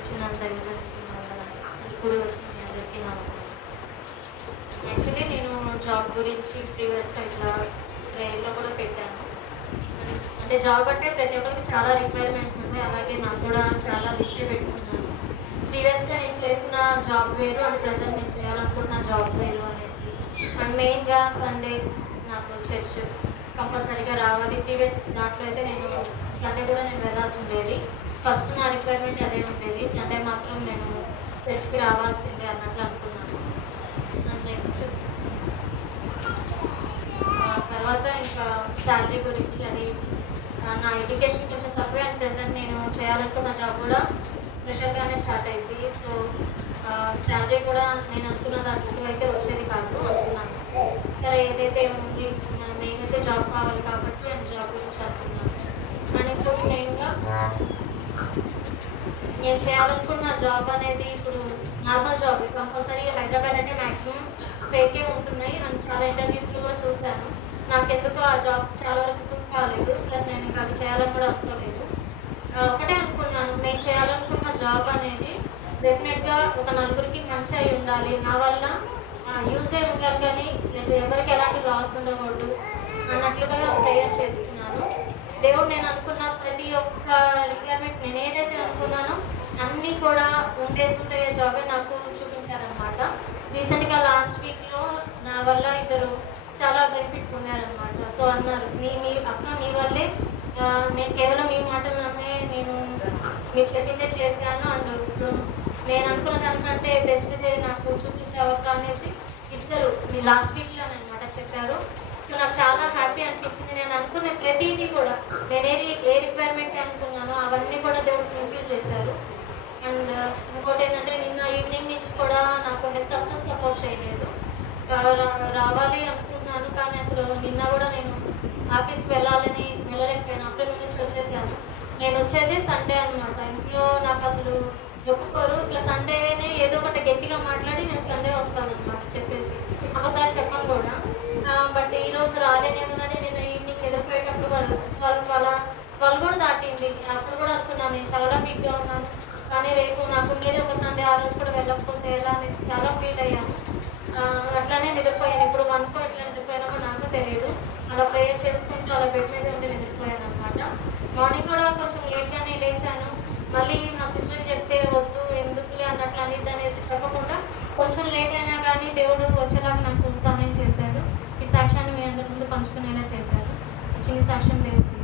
ఇచ్చిన దైవజనుడికి నా వందనాలు. ఇప్పుడు వచ్చిన మీ అందరికీ నా వందనాలు. యాక్చువల్లీ నేను జాబ్ గురించి ప్రీవియస్‌గా ఇట్లా ప్రేయర్‌లో కూడా పెట్టాను. అంటే జాబ్ అంటే ప్రతి ఒక్కరికి చాలా రిక్వైర్మెంట్స్ ఉంటాయి. అలాగే నాకు కూడా చాలా లిస్టే పెట్టుకున్నాను. ప్రీవియస్‌గా నేను చేసిన జాబ్ వేరు అండ్ ప్రెజెంట్ నేను చేయాలనుకుంటున్న జాబ్ వేరు అనేసి. అండ్ మెయిన్‌గా సండే నాకు చర్చ్ కంపల్సరీగా రావాలి. ప్రీవియస్ దాంట్లో అయితే నేను సండే కూడా నేను వెళ్ళాల్సి ఉండేది. ఫస్ట్ నా రిక్వైర్మెంట్ అదే ఉండేది. సండే మాత్రం నేను చర్చ్‌కి రావాల్సిందే అన్నట్లు అనుకున్నాను. అండ్ నెక్స్ట్ తర్వాత ఇంకా శాలరీ గురించి అది నా ఎడ్యుకేషన్ కొంచెం తక్కువే అండ్ ప్రెజెంట్ నేను చేయాలనుకున్న జాబ్ కూడా ఫ్రెషర్‌గానే స్టార్ట్ అయింది. సో శాలరీ కూడా నేను అనుకున్న దాంట్లో అయితే వచ్చేది కాదు అనుకున్నాను. సరే ఏదైతే ఏముంది మెయిన్ అయితే జాబ్ కావాలి కాబట్టి అండ్ జాబ్ గురించి అనుకున్నాను. అండ్ ఇంకోటి మెయిన్‌గా నేను చేయాలనుకున్న జాబ్ అనేది ఇప్పుడు నార్మల్ జాబ్ కంపల్సరీ హైదరాబాద్ అంటే మ్యాక్సిమం ఫేకే ఉంటున్నాయి అండ్ చాలా ఇంటర్వ్యూస్‌లో కూడా చూశాను. నాకెందుకో ఆ జాబ్స్ చాలా వరకు సూట్ కాలేదు. ప్లస్ నేను ఇంకా అవి చేయాలని కూడా అనుకోలేదు. ఒకటే అనుకున్నాను, నేను చేయాలనుకున్న జాబ్ అనేది డెఫినెట్‌గా ఒక నలుగురికి మంచి అయి ఉండాలి. నా వల్ల యూజే ఉండాలి కానీ ఎవరికి ఎలాంటి లాస్ ఉండకూడదు అన్నట్లుగా ప్రేయర్ చేస్తున్నాను. దేవుడు నేను అనుకున్న ప్రతి ఒక్క రిక్వైర్మెంట్ నేను ఏదైతే అనుకున్నానో అన్నీ కూడా ఉండేసుండే జాబే నాకు చూపించారనమాట. రీసెంట్‌గా లాస్ట్ వీక్‌లో నా వల్ల ఇద్దరు చాలా బెనిఫిట్ పొందారనమాట. సో అన్నారు, మీ అక్క మీ వల్లే నేను కేవలం మీ మాటలు నమ్మే నేను మీరు చెప్పిందే చేశాను అండ్ ఇప్పుడు నేను అనుకున్న దానికంటే బెస్ట్‌దే నాకు చూపించావు అక్క అనేసి ఇద్దరు మీ లాస్ట్ వీక్‌లోననమాట చెప్పారు. సో నాకు చాలా హ్యాపీ అనిపించింది. నేను అనుకున్న ప్రతీదీ కూడా నేనేది ఏ రిక్వైర్మెంట్ అనుకున్నానో అవన్నీ కూడా దేవుడు ఫుల్‌ఫిల్ చేశారు. అండ్ ఇంకోటేంటంటే నిన్న ఈవినింగ్ నుంచి కూడా నాకు హెల్త్ అస్సలు సపోర్ట్ చేయలేదు. రావాలి అనుకున్నాను కానీ అసలు నిన్న కూడా నేను ఆఫీస్‌కి వెళ్ళాలని వెళ్ళలేకపోయాను. ఆఫ్టర్‌నూన్ నుంచి వచ్చేసాను. నేను వచ్చేది సండే అనమాట. ఇంట్లో నాకు అసలు ఒప్పుకోరు. ఇట్లా సండేనే ఏదో ఒకటి గట్టిగా మాట్లాడి నేను సండే వస్తాననమాట చెప్పేసి. ఒక్కోసారి చెప్పను కూడా. బట్ ఈరోజు రాలేనేమోనని నిన్న ఈవినింగ్ నిద్రపోయేటప్పుడు 12 కూడా దాటింది. అప్పుడు కూడా అనుకున్నాను నేను చాలా వీక్‌గా ఉన్నాను. కానీ రేపు నాకుండేది ఒక సండే, ఆ రోజు కూడా వెళ్ళకపోతే ఎలా అనేసి చాలా ఫీల్ అయ్యాను. అట్లానే నిద్రపోయాను. ఇప్పుడు 1కో ఎట్లా నిద్రపోయానో నాకు తెలీదు. అలా ప్రేయర్ చేసుకుంటూ అలా బెడ్ మీదే ఉండి నిద్రపోయాననమాట. మార్నింగ్ కూడా కొంచెం లేట్‌గానే లేచాను. మళ్ళీ మా సిస్టర్‌కి చెప్తే వద్దు ఎందుకులే అన్నట్లు అనిద్దనేసి చెప్పకుండా కొంచెం లేట్ అయినా కానీ దేవుడు వచ్చేలాగా నాకు సహాయం చేశాడు. ఈ సాక్ష్యాన్ని మీ అందరి ముందు పంచుకునేలా చేశారు. ఈ చిన్ని సాక్ష్యం దేవుడికి